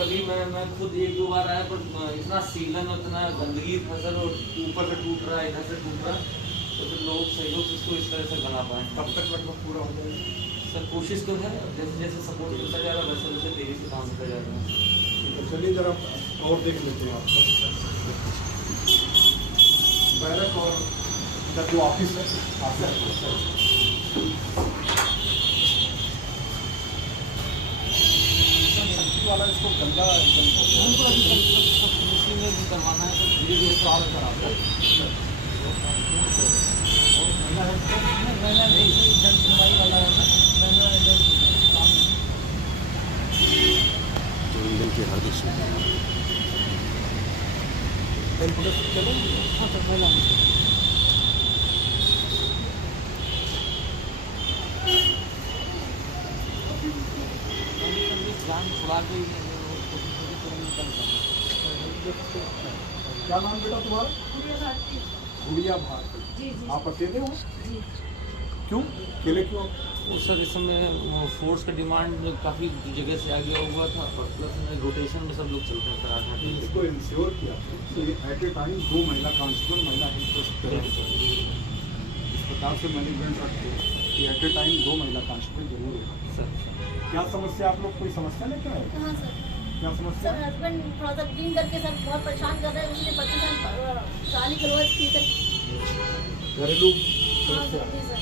कभी मैं खुद एक दो बार आया, पर इतना सीलन और इतना गंदगी फसल और ऊपर से टूट रहा है, इधर से टूट रहा है, तो फिर लोग सहयोग से इसको इस तरह से बना पाए। कब तक लगभग पूरा हो जाएगा? सर कोशिश तो है, जैसे जैसे सपोर्ट करता जा रहा है वैसे वैसे तेज़ी से काम करता जा रहा है। तो चलिए जरा और देख लेते हैं आपको बैरक और इधर जो ऑफिस है वाला इसको गंदा एकदम हो गया। उनको अभी इसी में भी करवाना है, तो धीरे धीरे साफ कराता है। नहीं जन सुनवाई वाला है ना, की हर दूसरी चलो हाँ सर बोला जान छुड़ा के क्या नाम बेटा तुम्हारा? गुड़िया भारती। आप अकेले हो? क्यों अकेले क्यों? सर इस समय फोर्स का डिमांड काफ़ी जगह से आ गया हुआ था, और प्लस रोटेशन में सब लोग चलते हैं सर 8-8 दिन। इसको इंश्योर किया तो ये एट ए टाइम 2 महिला कांस्टेबल महिला हेल्थ इस प्रकार से मैनेजमेंट रखते कि एट ए टाइम 2 महिला कांस्टेबल जरूर है। सर क्या समस्या, आप लोग कोई समस्या लेकर आए? हाँ सर। क्या समस्या? सर हस्बैंड थोड़ा सा ड्रिंक करके सर बहुत परेशान कर रहे हैं, उसने बच्चे से गाली गलौज की सर। घरेलू हाँ समस्या? सर जी सर।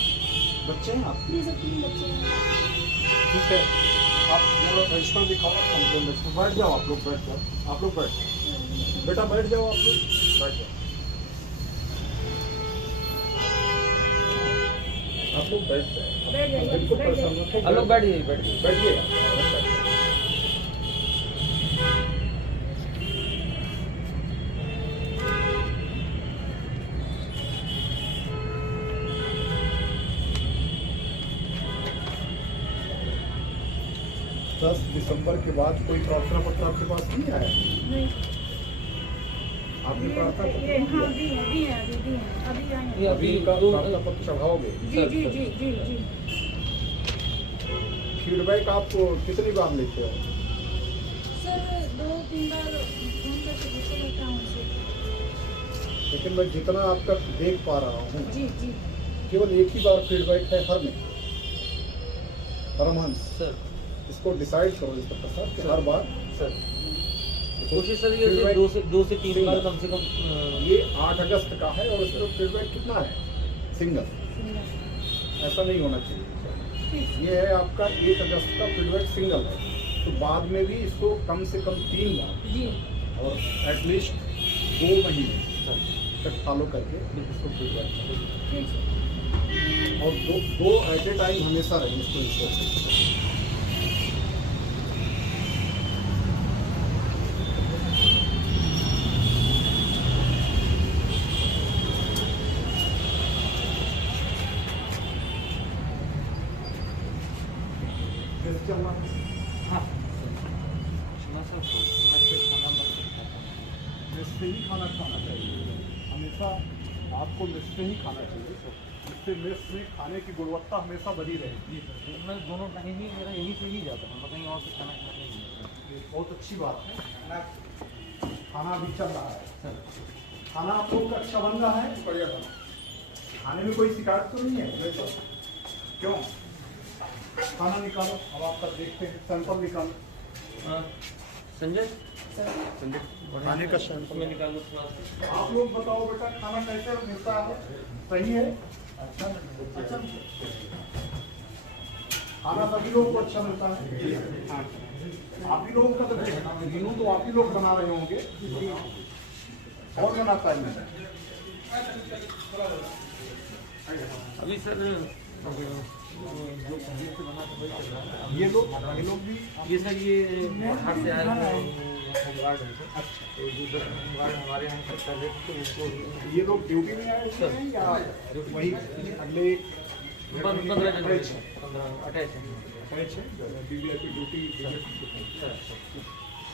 बच्चे हैं आप? जी सर 3 बच्चे हैं। ठीक है, आप जरा रजिस्टर दिखाओ, कंप्लेन रजिस्टर। बैठ जाओ आप लोग, बैठ जाओ आप लोग, बैठ बेटा बैठ जाओ आप लोग, बैठ जाओ आप लोग, बैठ जाओ। बैठ जाइए, बिल्कुल बैठ परेशान जाइए। मत हो। हेलो बैठिए बैठिए बैठिए। 10 दिसंबर के बाद कोई प्रार्थना पत्र आपके पास नहीं आया? नहीं आपने प्रार्थना ये पत्र हाँ दी है अभी आए हैं। अभी का प्रार्थना पत्र चढ़ाओगे? जी जी जी जी जी। फीडबैक आप कितनी बार लेते हो? सर 2-3 बार फोन करके पूछा जाता है उनसे। लेकिन मैं जितना आपका देख पा रहा हूँ जी जी केवल एक ही बार फीडबैक है हर में। परमहंस सर इसको डिसाइड करो इस प्रकार कि हर बार सर कोशिश सर ये 2 से 3 बार कम से कम। ये 8 अगस्त का है और इसमें फीडबैक कितना है? सिंगल। ऐसा नहीं होना चाहिए। ये है आपका 1 अगस्त का फीडबैक सिंगल है, तो बाद में भी इसको कम से कम 3 बार जी और एटलीस्ट 2 महीने तक फॉलो करके इसको फीडबैक करो। ठीक है। और दो एट ए टाइम हमेशा रहें इसको इंश्योर। हाँ मेस से ही खाना खाना चाहिए, हमेशा आपको मेस से ही खाना चाहिए। इससे मेस में खाने की गुणवत्ता हमेशा बनी रहेगी। जी मैं दोनों टाइम ही मेरा यहीं से ही जाता हूँ, मैं कहीं और से खाना खाता नहीं। ये बहुत अच्छी बात है। खाना भी चल रहा है, सर खाना आप लोग का अच्छा बन रहा है, बढ़िया खाना। खाने में कोई शिकायत तो नहीं है? तो क्यों? खाना निकालो, अब आपका देखते हैं, सैंपल निकालो। संजय संजय खाने का सैंपल में निकालो थोड़ा सा। आप लोग बताओ बेटा, खाना कैसे मिलता है? सही है? अच्छा खाना सभी लोगों को अच्छा मिलता है? हाँ। आप ही लोगों का तो मेनू तो आप ही लोग बना रहे होंगे, और बनाता है मेरा? अभी सर जो पनीर से बना था वही चल रहा है। ये लोग भी ये सर ये बाहर से आए होमगार्ड है सर। अच्छा तो जो 10 होमगार्ड हमारे यहाँ से कर रहे थे तो उनको ये लोग ड्यूटी में आए हैं या वही अगले 15 जनवरी से 15 अटैच है। DVIP duty? सर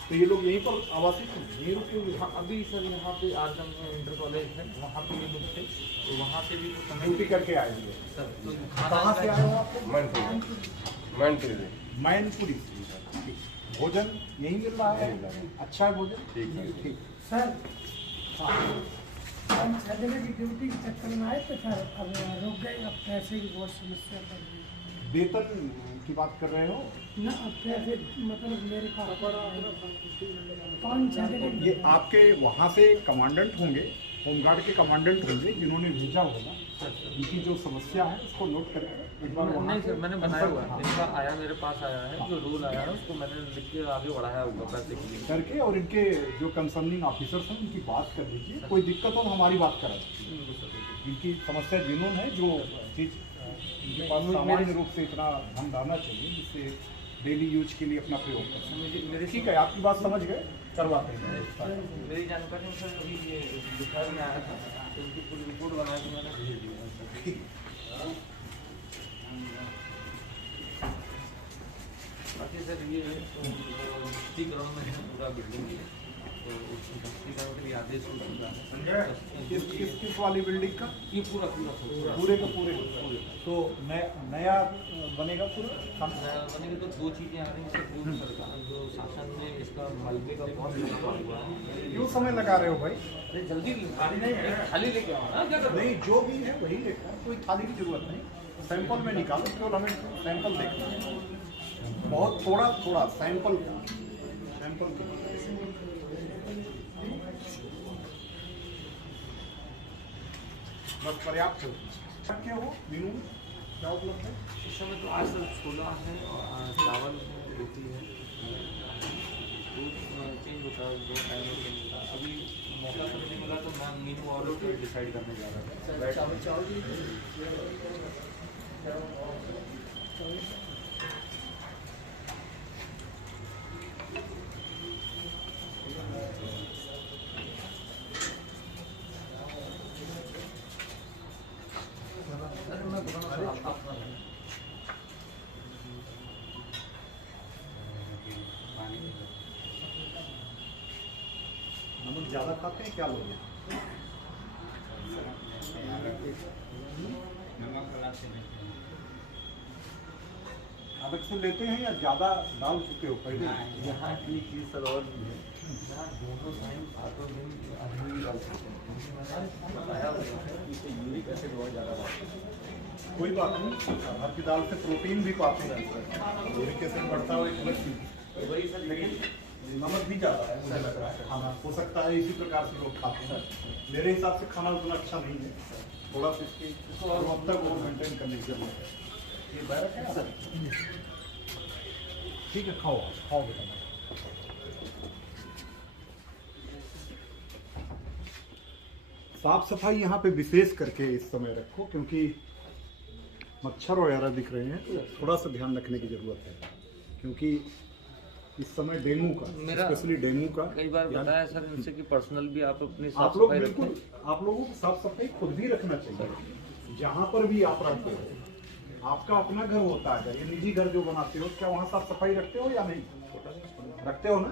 तो ये लोग यहीं पर आवासित हैं, यहीं रुके हुए हैं? हाँ अभी सर यहाँ पे आरकम इंटर कॉलेज है, वहाँ पे ये लोग थे, तो वहाँ से भी ड्यूटी करके आए हुए हैं। सर तो कहाँ से आए हो आप? मैनपुरी। मैनपुरी। भोजन यही मिल रहा है? अच्छा है भोजन? ठीक। सर हम 6 दिन की ड्यूटी के चक्कर में आए थे सर, अब रुक गए। अब पैसे की बहुत समस्या पड़ रही है। वेतन की बात कर रहे हो? ना अब पैसे मतलब मेरे पास 5-6 दिन। ये आपके वहाँ से कमांडेंट होंगे, होमगार्ड के कमांडेंट होंगे जिन्होंने भेजा होगा। इनकी जो समस्या है उसको नोट करके एक बार वहाँ नहीं सर, मैंने बनाया हुआ है। हाँ। इनका आया मेरे पास आया है, जो रूल आया है उसको मैंने लिख के आगे बढ़ाया हुआ पैसे के लिए। करके, और इनके जो कंसर्निंग ऑफिसर्स हैं उनकी बात कर लीजिए। कोई दिक्कत हो तो हमारी बात करा दीजिए। इनकी समस्या जुनून है, जो चीज़ इनके पास सामान्य रूप से इतना धन रहना चाहिए जिससे डेली यूज के लिए अपना प्रयोग कर सकें। मेरे ठीक है, आपकी बात समझ गए, करवाते हैं। मेरी जानकारी में सर अभी ये बुखार में आया था, तो उनकी पूरी रिपोर्ट बना के मैंने भेज दिया। बाकी सर ये स्पष्टीकरण में है पूरा बिल्डिंग की, तो उस स्पष्टीकरण के लिए आदेश हो चुका है। किस वाली बिल्डिंग का? ये पूरा पूरा पूरे का पूरे? तो नया बनेगा पूरा? बनेंगे तो 2 चीज़ें आ रही हैं सर। जो सरकार, जो शासन ने इसका मलबे का बहुत लगा हुआ है। क्यों समय लगा रहे हो भाई? अरे जल्दी खाली नहीं है, खाली लेके आओ ना, क्या कर रहे नहीं, जो भी है वही लेकर, कोई थाली की जरूरत नहीं। सैंपल में निकालो, केवल हमें सैंपल देखना है। बहुत थोड़ा सैंपल बस पर्याप्त हो। क्या हो मीनू क्या उपलब्ध है इस समय? तो आज सर छोला है और चावल है, रोटी है, दूध चेंज होता है, 2 टाइम में चेंज होता है। अभी मौका तो नहीं मिला, तो मैं मीनू और डिसाइड करने जा रहा था। चावल नमक ज़्यादा खाते हैं क्या लोग? अलग से लेते हैं या ज़्यादा डाल चुके हो पहले? यहाँ की चीज़ सर और भी है, यहाँ दोनों टाइम 7 दिन आदमी डाल सकते हैं, क्योंकि मैंने बताया हुआ है कि इससे यूरिक एसिड बहुत ज़्यादा बढ़ता है। कोई बात नहीं, अरहर की दाल से प्रोटीन भी पाते हैं, यूरिक एसिड बढ़ता है, एक अलग चीज़। वही सर, लेकिन नमक भी ज़्यादा है मुझे लग रहा है। खाना हो सकता है इसी प्रकार से लोग खाते हैं। मेरे हिसाब से खाना उतना अच्छा नहीं है, थोड़ा सा इसकी गुणवत्ता को मेंटेन करने की जरूरत है। ये बैरक है सर? ठीक है, खाओ बेटा। साफ सफाई यहाँ पे विशेष करके इस समय रखो, क्योंकि मच्छर वगैरह दिख रहे हैं, तो थोड़ा सा ध्यान रखने की जरूरत है। क्योंकि इस समय डेंगू का, स्पेशली डेंगू का कई बार बताया सर इनसे कि पर्सनल भी आप अपनी साफ आप लोग सफाई बिल्कुल, रखें। आप लोगों को साफ सफाई खुद भी रखना चाहिए। जहाँ पर भी आप रहते हो, आपका अपना घर होता है, ये निजी घर जो बनाते हो, क्या वहाँ साफ सफाई रखते हो या नहीं? रखते हो ना?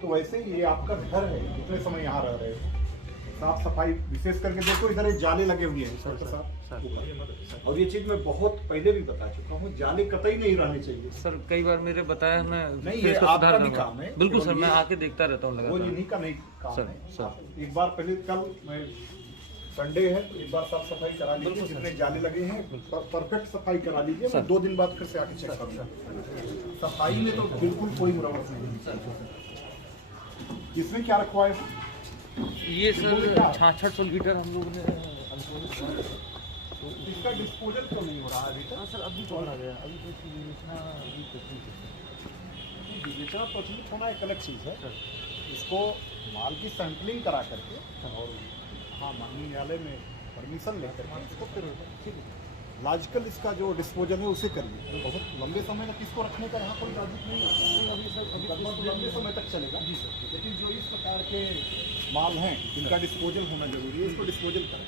तो वैसे ही ये आपका घर है, कितने समय यहाँ रह रहे हो, साफ सफाई विशेष करके देखो। इधर ये जाले लगे हुए हैं सबके साथ, और ये चीज मैं बहुत पहले भी बता चुका हूँ, जाले कतई नहीं रहने चाहिए सर कई बार मेरे बताया, मैं नहीं, फिर ये इसको आपका सुधार भी दूंगा। काम है। बिल्कुल सर, केवल मैं ये- आके देखता रहता हूँ वो लगातार। इन्हीं का नहीं काम सर, है। सर। आप एक बार पहले, कल मैं संडे है तो एक बार साफ सफाई करा लीजिए, बिल्कुल जितने जाले लगे हैं परफेक्ट सफाई करा लीजिए। मैं 2 दिन बाद फिर से आके चेक कर लूँगा। सफाई में तो बिल्कुल कोई मुरावत नहीं। इसमें क्या रखवाए? ये सर 66 सोलगीटर हम लोग ने इसका डिस्पोजल क्यों नहीं हो रहा है अभी तक? हाँ सर, अभी पकड़ा गया, अभी तो बेचना अभी तकलीफ है। बेचना प्रचलित होना एक अलग चीज़ है। इसको माल की सैंपलिंग करा करके और हाँ न्यायालय में परमिशन लेकर के इसको फिर लॉजिकल इसका जो डिस्पोजल है उसे करिए। बहुत लंबे समय तक इसको रखने का यहाँ कोई लॉजिक नहीं है। अभी सर लगभग लंबे समय तक चलेगा जी सर, लेकिन जो इस प्रकार के माल हैं इनका डिस्पोजल होना जरूरी है, इसको डिस्पोजल करें।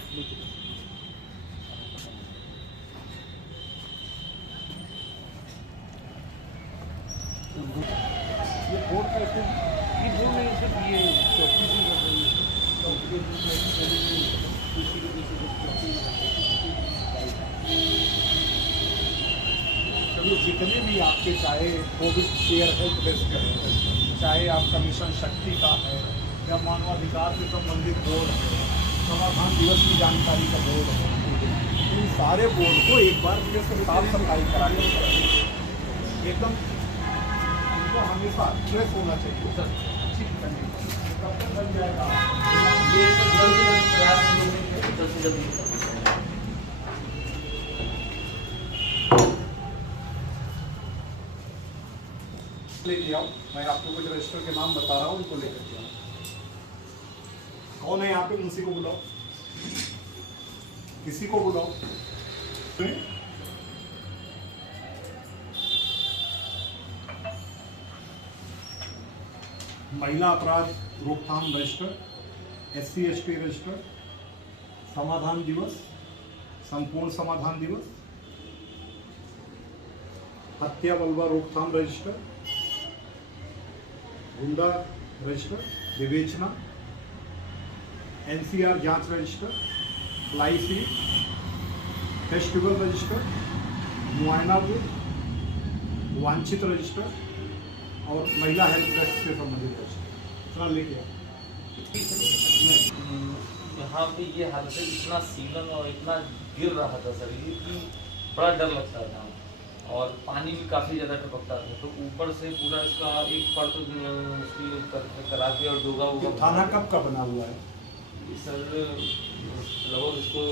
ये बोर्ड कैसे है? ये बोल रहे हैं सर, ये चौकी भी कर रही है, चौकी चलिए जितने भी आपके चाहे कोविड केयर हेल्प डेस्क है, चाहे आपका मिशन शक्ति का है या मानवाधिकार से संबंधित बोर्ड है, समाधान दिवस की जानकारी का बोर्ड है, इन सारे बोर्ड को एक बार फिर से साफ सफाई करा के एकदम इनको हमेशा फ्रेश होना चाहिए सर, अच्छी कंडीशन कब तक बन जाएगा ये तो जल्दी प्रयास करेंगे, जल्द से जल्दी। लेके आओ, मैं आपको कुछ रजिस्टर के नाम बता रहा हूँ, उनको लेकर के आओ। कौन है यहाँ पे? मुंशी को बुलाओ, किसी को बुलाओ। महिला अपराध रोकथाम रजिस्टर, SC ST रजिस्टर, समाधान दिवस, संपूर्ण समाधान दिवस, हत्या बलवा रोकथाम रजिस्टर, गुंडा रजिस्टर, विवेचना, NCR जांच register, fly seat, festival register, मुआयना बोर्ड, वांछित रजिस्टर और महिला हेल्प डेस्क से संबंधित रजिस्टर। इतना लेके आओ। यहाँ पे ये हालत है, इतना सीलन और इतना गिर रहा था सर ये कि बड़ा डर लगता था और पानी भी काफ़ी ज़्यादा टपकता था, तो ऊपर से पूरा इसका एक परत उसकी करा के और डोगा तो थाना कब का बना हुआ है? सर लगभग इसको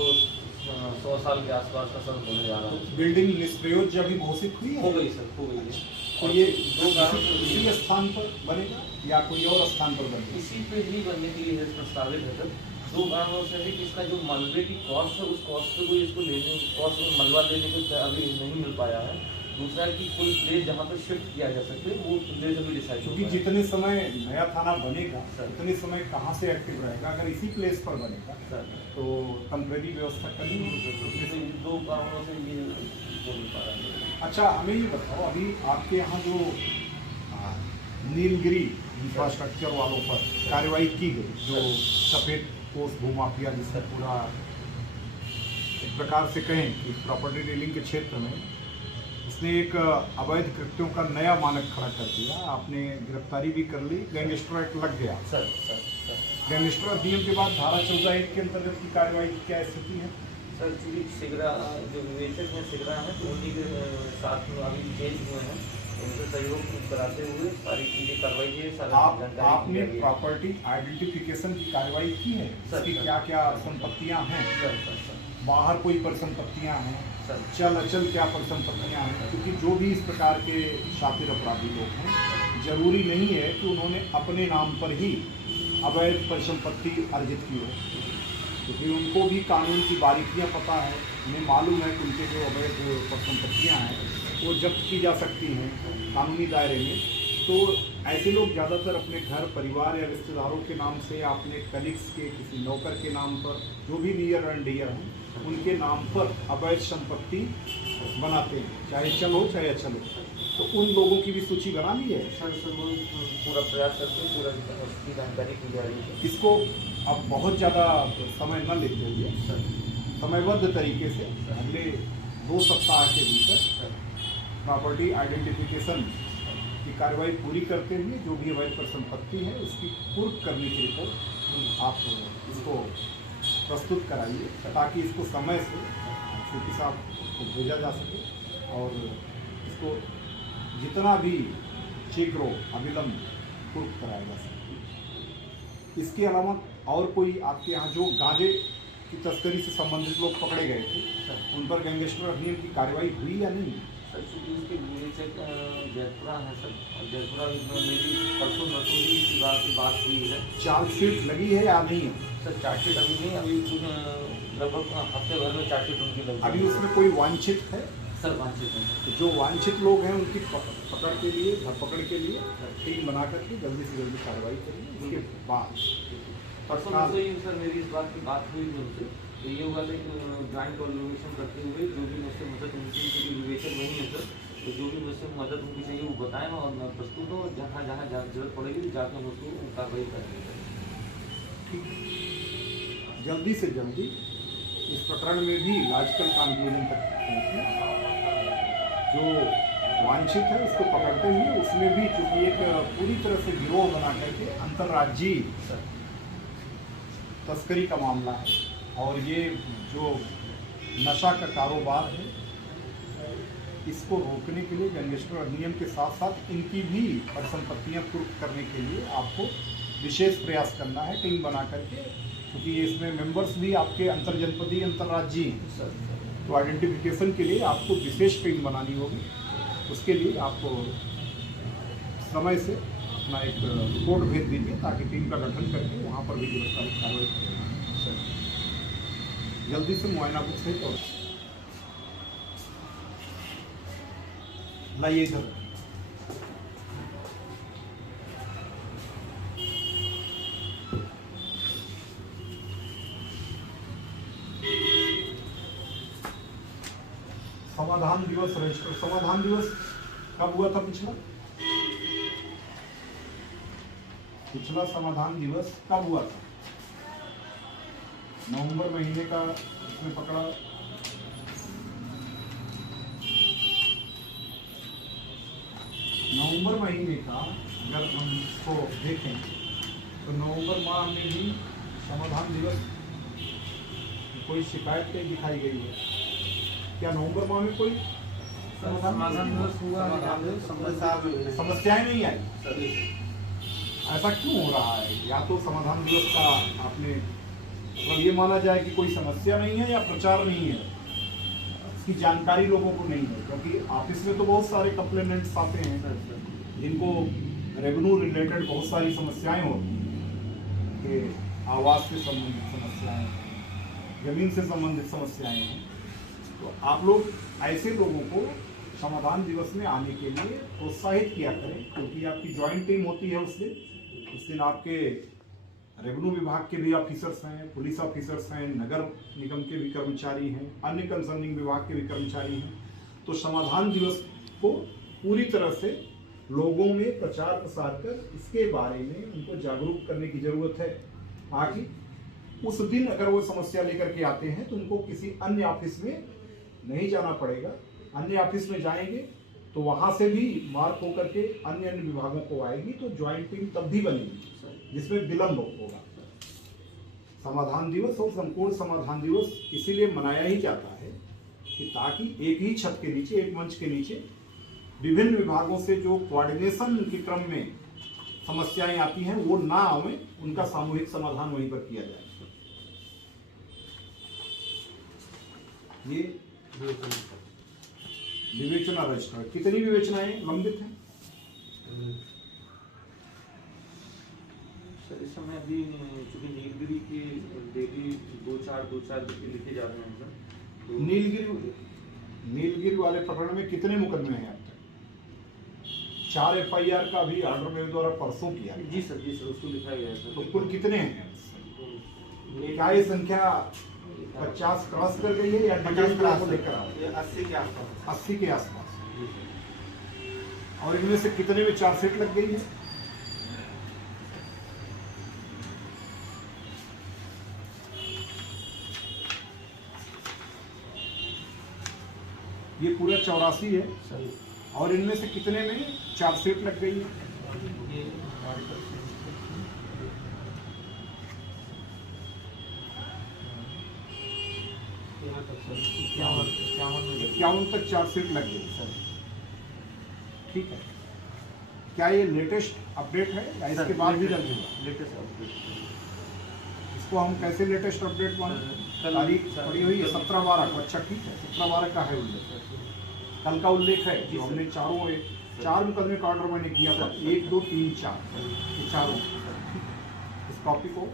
100 साल के आसपास का सर होने जा रहा है। बिल्डिंग निष्प्रयोज्य अभी घोषित हुई है? हो गई सर, हो गई है। तो ये इसी स्थान पर बनेगा या कोई और स्थान पर बनेगा? इसी पे ही बनने के लिए प्रस्तावित है सर। दो कारणों से है कि इसका जो मलबे की कॉस्ट है उस कॉस्ट पे कोई इसको लेने कॉस्ट में मलबा लेने को अभी नहीं मिल पाया है। दूसरा कि कोई प्लेस जहाँ पर शिफ्ट किया जा सके वो प्लेस अभी डिसाइड क्योंकि जितने समय नया थाना बनेगा उतने समय कहाँ से एक्टिव रहेगा? अगर इसी प्लेस पर बनेगा सर तो टेम्परेरी व्यवस्था करनी होगी। दो कारणों से ये बोल नहीं पा रहा है। अच्छा हमें ये बताओ, अभी आपके यहाँ जो नीलगिरी इंफ्रास्ट्रक्चर वालों पर कार्रवाई की गई, जो सफेद कोस भूमाफिया जिसका पूरा एक प्रकार से कहें कि प्रॉपर्टी डीलिंग के क्षेत्र में इसने एक अवैध कृत्यों का नया मानक खड़ा कर दिया, आपने गिरफ्तारी भी कर ली, गैंगस्टर एक्ट लग गया। सर गैंगस्टर अधिनियम के बाद धारा 14(1) के अंतर्गत की कार्रवाई की क्या स्थिति है? सर चूँकि सिगरा जो विवेचक हैं सिगरा हैं तो उन्हीं के साथ में अभी चेंज हुए हैं, उनसे सहयोग कराते हुए सारी चीज़ें कार्रवाई की है। आपने प्रॉपर्टी आइडेंटिफिकेशन की कार्रवाई की है? इसकी क्या क्या संपत्तियां हैं? सर बाहर कोई परिसंपत्तियां हैं? सर चल अचल क्या परिसंपत्तियां हैं? क्योंकि जो भी इस प्रकार के शातिर अपराधी लोग हैं, जरूरी नहीं है कि उन्होंने अपने नाम पर ही अवैध परिसंपत्ति अर्जित की हो, क्योंकि उनको भी कानून की बारीकियां पता है, उन्हें मालूम है कि उनके जो अवैध परिसंपत्तियां हैं वो जब्त की जा सकती हैं कानूनी दायरे में। तो ऐसे लोग ज़्यादातर अपने घर परिवार या रिश्तेदारों के नाम से या अपने कलीग्स के किसी नौकर के नाम पर, जो भी नियर एंड डियर हैं उनके नाम पर अवैध संपत्ति बनाते हैं, चाहे चल हो चाहे अचल हो। तो उन लोगों की भी सूची बना ली है? सर वो पूरा प्रयास करते हैं, पूरा उसकी जानकारी की जा रही है। इसको अब बहुत ज़्यादा समय न लेते हुए सर समयबद्ध तरीके से अगले 2 सप्ताह के भीतर प्रॉपर्टी आइडेंटिफिकेशन की कार्रवाई पूरी करते हुए जो भी अवैध परिसंपत्ति है उसकी पूर्व करने की रिपोर्ट आप इसको प्रस्तुत कराइए, ताकि इसको समय से सीपी साहब को भेजा जा सके और इसको जितना भी शीघ्र अविलंब पूर्व कराया जा सके। इसके अलावा और कोई आपके यहाँ जो गांजे की तस्करी से संबंधित लोग पकड़े गए थे, उन पर गैंगस्टर अधिनियम की कार्रवाई हुई या नहीं? सर चूँकि उसके विवेचक जयपुरा है सर, और जयपुरा मेरी परसों नरसों ही की बात हुई है। चार्जशीट लगी है या नहीं है? सर चार्जशीट अभी नहीं, अभी लगभग हफ्ते भर में चार्जशीट उनकी लगी। अभी उसमें कोई वांछित है? सर वांछित है। तो जो वांछित लोग हैं उनकी पकड़ के लिए, धरपकड़ के लिए टीम बना करके जल्दी से जल्दी कार्रवाई करिए। उसके बाद परसों नरसों ही सर मेरी इस बात की बात हुई थी उनसे, तो ये होगा कि ज्वाइंट कोऑर्डिनेशन करते हुए जो भी मुझसे मदद उनकी, क्योंकि विवेचक नहीं है सर, तो जो भी मुझसे मदद उनकी चाहिए वो बताएं और मैं प्रस्तुत हूँ, जहाँ जहाँ जरूरत पड़ेगी जाकर हम उसको कार्रवाई करेंगे। ठीक, जल्दी से जल्दी इस प्रकरण में भी लॉजिकल कंक्लूजन तक पहुँचे जो वांछित है उसको पकड़ते हुए उसमें भी चूंकि एक पूरी तरह से गिरोह बना करके अंतर्राज्यीय तस्करी का मामला है और ये जो नशा का कारोबार है इसको रोकने के लिए गैंगस्टर अधिनियम के साथ साथ इनकी भी परिसंपत्तियां कुर्क करने के लिए आपको विशेष प्रयास करना है टीम बना करके, क्योंकि इसमें मेंबर्स भी आपके अंतरजनपदीय अंतर्राज्यीय हैं, तो आइडेंटिफिकेशन के लिए आपको विशेष टीम बनानी होगी। उसके लिए आपको समय से अपना एक रिपोर्ट भेज दीजिए ताकि टीम का गठन करके वहाँ पर भी गिरफ्तारी कार्रवाई करें। जल्दी से मुआयना बुक सहित और लाइए इधर। समाधान दिवस रजिस्टर, समाधान दिवस कब हुआ था? पिछला समाधान दिवस कब हुआ था? नवंबर महीने का इसमें पकड़ा। नवंबर महीने का अगर हम इसको देखें तो नवंबर माह में भी समाधान दिवस कोई शिकायत नहीं दिखाई गई है। क्या नवंबर माह में कोई समाधान दिवस हुआ? समस्याएं नहीं आई? ऐसा क्यों हो रहा है? या तो समाधान दिवस का आपने मतलब ये माना जाए कि कोई समस्या नहीं है या प्रचार नहीं है, इसकी जानकारी लोगों को नहीं है, क्योंकि ऑफिस में तो बहुत सारे कंप्लेनेंट्स आते हैं जिनको रेवेन्यू रिलेटेड बहुत सारी समस्याएं होती हैं कि आवास से संबंधित समस्याएं हैं, जमीन से संबंधित समस्याएं हैं। तो आप लोग ऐसे लोगों को समाधान दिवस में आने के लिए प्रोत्साहित किया करें, क्योंकि आपकी ज्वाइंट टीम होती है उस दिन आपके रेवेन्यू विभाग के भी ऑफिसर्स हैं, पुलिस ऑफिसर्स हैं, नगर निगम के भी कर्मचारी हैं, अन्य कंसर्निंग विभाग के भी कर्मचारी हैं। तो समाधान दिवस को पूरी तरह से लोगों में प्रचार प्रसार कर इसके बारे में उनको जागरूक करने की जरूरत है, ताकि उस दिन अगर वो समस्या लेकर के आते हैं तो उनको किसी अन्य ऑफिस में नहीं जाना पड़ेगा। अन्य ऑफिस में जाएंगे तो वहां से भी मार्क होकर के अन्य विभागों को आएगी, तो ज्वाइंट टीम तब भी बनेगी जिसमें विलंब होगा। समाधान दिवस और संपूर्ण समाधान दिवस इसीलिए मनाया ही जाता है कि ताकि एक ही छत के नीचे, एक मंच के नीचे विभिन्न विभागों से जो कोऑर्डिनेशन के क्रम में समस्याएं आती हैं वो ना आवे, उनका सामूहिक समाधान वहीं पर किया जाए। ये विवेचना रजिस्टर, कितनी विवेचनाएं लंबित हैं? सर इस समय अभी चूंकि नीलगिरी की डेली 2-4 लिखे जा रहे हैं सर, तो नीलगिरी वाले प्रकरण में कितने मुकदमे हैं अब तक? 4 FIR का भी ऑर्डर मेरे द्वारा परसों किया। जी सर उसको लिखा गया है सर। तो कुल कितने हैं? क्या ये संख्या 50 क्रॉस कर गई है या 50 क्रॉस लेकर आ रही है? 80 के आसपास। और इनमें से कितने में चार्जशीट लग गई है? ये पूरा 84 है सर। और इनमें से कितने में चार्जशीट लग गई है? इक्यावन तक चार्जशीट लग गई सर। ठीक है, क्या ये लेटेस्ट अपडेट है या इसके बाद भी जल्द होगा? Latest update. इसको हम कैसे लेटेस्ट अपडेट माने? तारीख पड़ी हुई है 17/12 को। अच्छा ठीक है, 17/12 का है उल्लेख, कल का उल्लेख है जो हमने 4 मुकदमे का ऑर्डर मैंने किया था, 1, 2, 3, 4 ये चारों। इस कॉपी को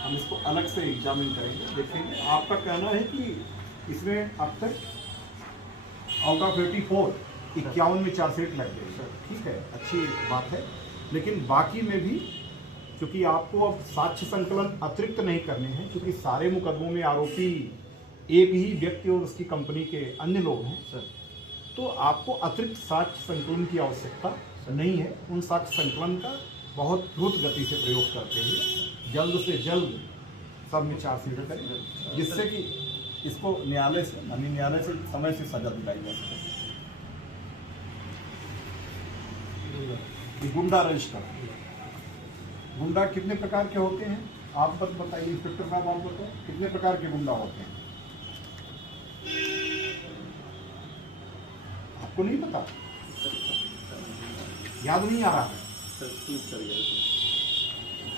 हम इसको अलग से एग्जामिन करेंगे, देखेंगे। आपका कहना है कि इसमें अब तक आउट ऑफ 84 51 में चार्जशीट लग गई सर। ठीक है, अच्छी बात है, लेकिन बाकी में भी क्योंकि आपको अब साक्ष्य संकलन अतिरिक्त नहीं करने हैं, क्योंकि सारे मुकदमों में आरोपी एक ही व्यक्ति और उसकी कंपनी के अन्य लोग हैं सर, तो आपको अतिरिक्त साक्ष्य संकलन की आवश्यकता नहीं है। उन साक्ष्य संकलन का बहुत द्रुत गति से प्रयोग करते हुए जल्द से जल्द सब में चार्जशीट करें, जिससे कि इसको न्यायालय से समय से सजा दिलाई जा सके। ये गुंडा रजिस्टर। गुंडा कितने प्रकार के होते हैं आप बताइए इंस्पेक्टर साहब, आप बताओ कितने प्रकार के गुंडा होते हैं? आपको नहीं पता, याद नहीं आ रहा है?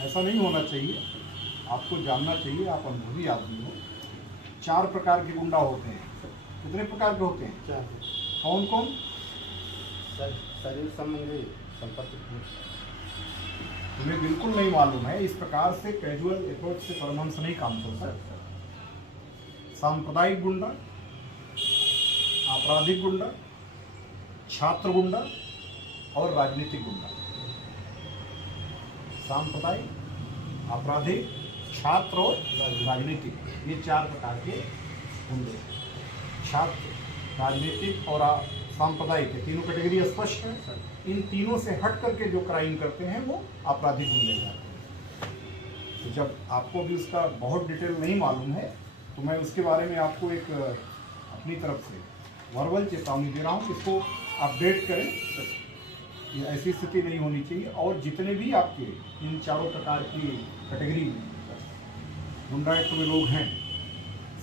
ऐसा नहीं होना चाहिए, आपको जानना चाहिए, आप अनुभवी आदमी हो। 4 प्रकार के गुंडा होते हैं। कितने प्रकार के होते हैं? 4। कौन कौन? शरीर संबंधी संपत्ति। तुम्हें बिल्कुल नहीं मालूम है, इस प्रकार से कैजुअल अप्रोच से परमहंस नहीं काम करता। सांप्रदायिक गुंडा, आपराधिक गुंडा, छात्र गुंडा और राजनीतिक गुंडा। सांप्रदायिक, आपराधिक, छात्र और राजनीतिक, ये 4 प्रकार के गुंडे। छात्र, राजनीतिक और सांप्रदायिक, तीनों कैटेगरी स्पष्ट है। इन तीनों से हट करके जो क्राइम करते हैं वो आपराधिक गुंडे कहलाते हैं। तो जब आपको भी उसका बहुत डिटेल नहीं मालूम है तो मैं उसके बारे में आपको एक अपनी तरफ से वर्बल चेतावनी दे रहा हूँ, इसको अपडेट करें। ये ऐसी स्थिति नहीं होनी चाहिए। और जितने भी आपके इन 4 प्रकार की कैटेगरी में गुंडा एक्ट में लोग हैं,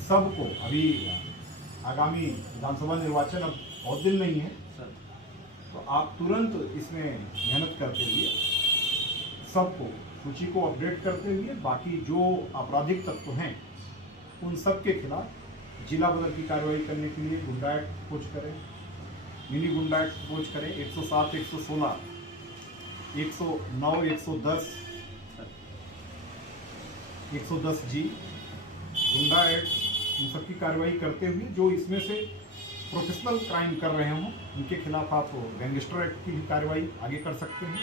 सबको अभी आगामी विधानसभा निर्वाचन अब बहुत दिन नहीं है, तो आप तुरंत इसमें मेहनत करते हुए सबको सूची को अपडेट करते हुए बाकी जो आपराधिक तत्व हैं उन सब के खिलाफ जिला बदल की कार्रवाई करने के लिए गुंडा एक्ट खोज करें, मिनी गुंडा एक्ट खोज करें। 107, 116, 109, 110, 110 जी गुंडा एक्ट, इन सब की कार्रवाई करते हुए जो इसमें से प्रोफेशनल क्राइम कर रहे हों उनके खिलाफ आप गैंगस्टर एक्ट की भी कार्रवाई आगे कर सकते हैं।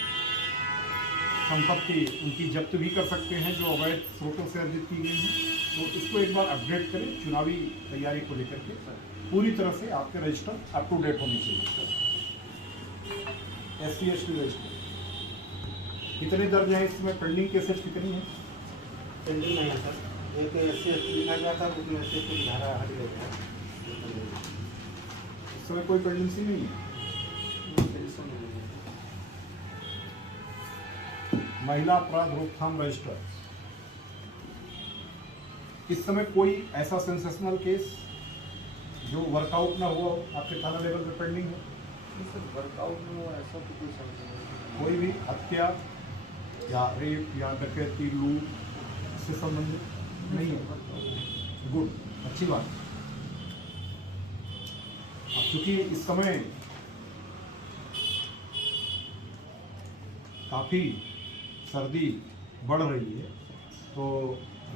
संपत्ति उनकी जब्त भी कर सकते हैं जो अवैध स्रोतों से अर्जित की गई है। तो इसको एक बार अपडेट करें। चुनावी तैयारी को लेकर के पूरी तरह से आपके रजिस्टर अप टू डेट होनी चाहिए। SC ST रजिस्टर कितने दर्ज हैं इसमें? पेंडिंग केसेस कितनी हैं? पेंडिंग नहीं है सर। एक SC ST लिखा गया था, उसमें SC ST की धारा हट गई है। इस समय कोई पेंडेंसी नहीं है। महिला अपराध रोकथाम रजिस्टर, इस समय कोई ऐसा सेंसेशनल केस जो वर्कआउट ना हुआ आपके थाना लेवल पे पेंडिंग है? वर्कआउट में वो ऐसा तो कोई समझ नहीं। कोई भी हत्या या रेप या डकैती, लूट से संबंधित नहीं है? गुड, अच्छी बात है। अब चूंकि इस समय काफ़ी सर्दी बढ़ रही है तो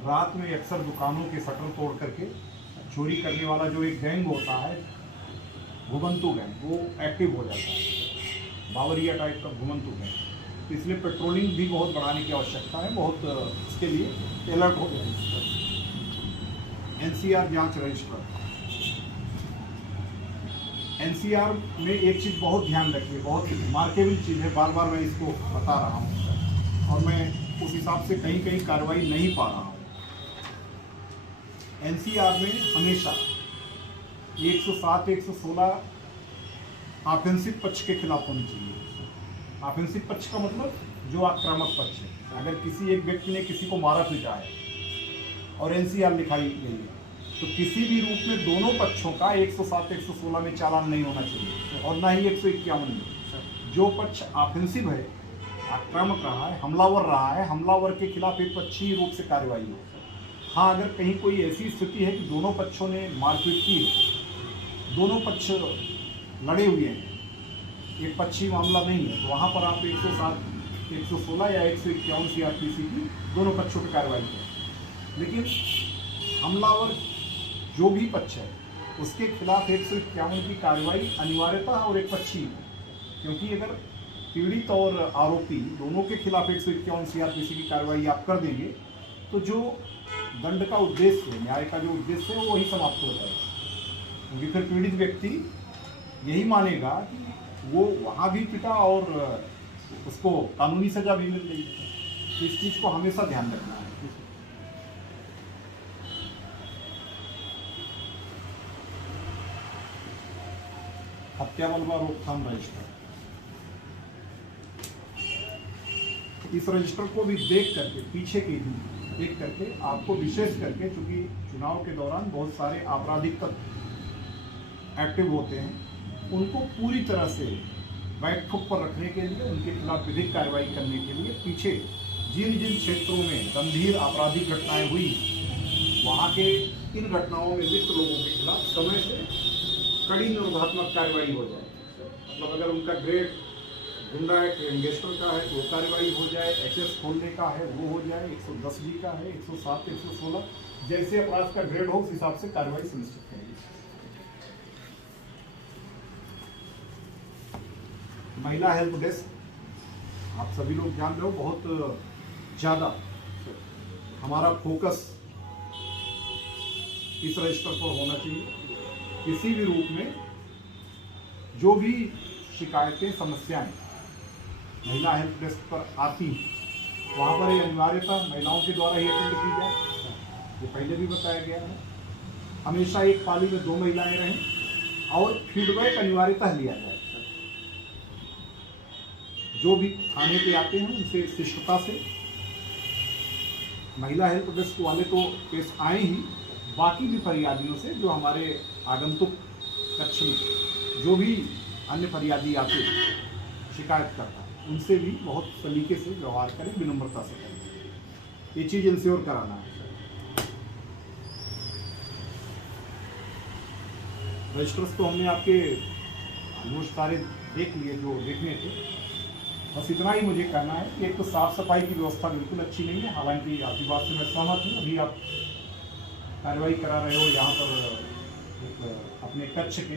रात में अक्सर दुकानों के शटर तोड़ करके चोरी करने वाला जो एक गैंग होता है, घुमंतू गैंग, वो एक्टिव हो जाता है, बावरिया टाइप का घुमंतू गैंग। तो इसलिए पेट्रोलिंग भी बहुत बढ़ाने की आवश्यकता है, बहुत इसके लिए अलर्ट हो जाए। NCR जांच रजिस्टर, NCR में एक चीज़ बहुत ध्यान रखिए, बहुत रिमार्केबल चीज़ है, बार बार मैं इसको बता रहा हूँ और मैं उस हिसाब से कहीं कहीं कार्रवाई नहीं पा रहा हूँ। NCR में हमेशा 107, 116 ऑफेंसिव पक्ष के खिलाफ होनी चाहिए। ऑफेंसिव पक्ष का मतलब जो आक्रामक पक्ष है। अगर किसी एक व्यक्ति ने किसी को मारा पीटा है और NCR लिखाई गई है तो किसी भी रूप में दोनों पक्षों का 107, 116 में चालान नहीं होना चाहिए और ना ही 151 में। जो पक्ष ऑफेंसिव है, आक्रामक रहा है, हमलावर रहा है, हमलावर के खिलाफ एक पक्षीय रूप से कार्रवाई हो। हाँ, अगर कहीं कोई ऐसी स्थिति है कि दोनों पक्षों ने मारपीट की है, दोनों पक्ष लड़े हुए हैं, एक पक्षी मामला नहीं है, तो वहाँ पर आप 107, 116 या 151 CRPC की दोनों पक्षों पर कार्रवाई करें। लेकिन हमलावर जो भी पक्ष है उसके खिलाफ 151 की कार्रवाई अनिवार्यता और एक पक्षी, क्योंकि अगर पीड़ित और आरोपी दोनों के खिलाफ 151 CRPC की कार्रवाई आप कर देंगे तो जो दंड का उद्देश्य है, न्याय का जो उद्देश्य है, वो वही समाप्त हो जाएगा। क्योंकि फिर पीड़ित व्यक्ति यही मानेगा कि वो वहाँ भी पिटा और उसको कानूनी सजा भी मिल गई। तो इस चीज़ को हमेशा ध्यान रखना है। हत्या बलवा रोकथाम रजिस्टर, इस रजिस्टर को भी देख करके पीछे की भी देख करके आपको विशेष करके, चूंकि चुनाव के दौरान बहुत सारे आपराधिक तत्व एक्टिव होते हैं, उनको पूरी तरह से बैक फुट पर रखने के लिए, उनके खिलाफ विधिक कार्रवाई करने के लिए पीछे जिन जिन क्षेत्रों में गंभीर आपराधिक घटनाएं हुई, वहाँ के इन घटनाओं में लिप्त लोगों के खिलाफ समय से कड़ी निरोधात्मक कार्रवाई हो जाए। मतलब अगर उनका ग्रेड गुंडा है, गैंगस्टर का है तो वो कार्रवाई हो जाए, एक्सेस खोलने का है वो हो जाए, 110G का है, 107, 116, जैसे अपराध का ग्रेड हो उस हिसाब से कार्रवाई सुनिश्चित करेगी। महिला हेल्प डेस्क आप सभी लोग जान रहे हो, बहुत ज़्यादा हमारा फोकस इस रजिस्टर पर होना चाहिए। किसी भी रूप में जो भी शिकायतें, समस्याएं महिला हेल्प डेस्क पर आती हैं, वहाँ पर ये अनिवार्यता महिलाओं के द्वारा ही अटेंड की जाए। ये पहले भी बताया गया है, हमेशा एक पाली में 2 महिलाएं रहें और फीडबैक अनिवार्यता लिया जाए। जो भी थाने पे आते हैं उनसे शिष्टता से, महिला हेल्प डेस्क वाले तो केस आए ही, बाकी भी फरियादियों से, जो हमारे आगंतुक कक्ष में जो भी अन्य फरियादी आते शिकायत करता है, उनसे भी बहुत सलीके से व्यवहार करें, विनम्रता से करें। ये चीज़ इंश्योर कराना है। रजिस्टर्स तो हमने आपके ऑलमोस्ट सारे देख लिए जो देखने थे। बस इतना ही मुझे कहना है कि एक तो साफ सफाई की व्यवस्था बिल्कुल अच्छी नहीं है। हालांकि आपकी बात से मैं सहमत हूँ, अभी आप कार्रवाई करा रहे हो यहाँ पर एक अपने कक्ष के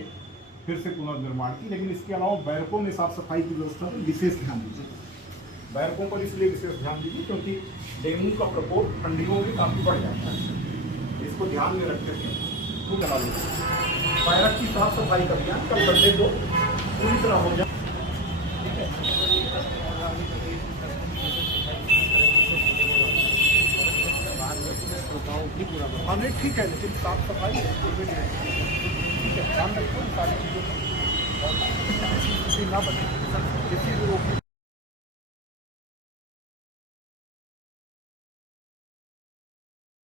फिर से पुनर्निर्माण की, लेकिन इसके अलावा बैरकों में साफ सफाई की व्यवस्था पर विशेष ध्यान दीजिए। बैरकों पर इसलिए विशेष ध्यान दीजिए क्योंकि डेंगू का प्रकोप ठंडियों में काफ़ी बढ़ जाता है। इसको ध्यान में रख करके वो चला लीजिए। बैरक की साफ सफाई का अभियान कल संडे को पूरी तरह हो जाए। ठीक है, हाँ नहीं ठीक है, लेकिन साफ सफाई ठीक है, ध्यान रखो सारी चीज़ों का, और ना बने किसी भी रोक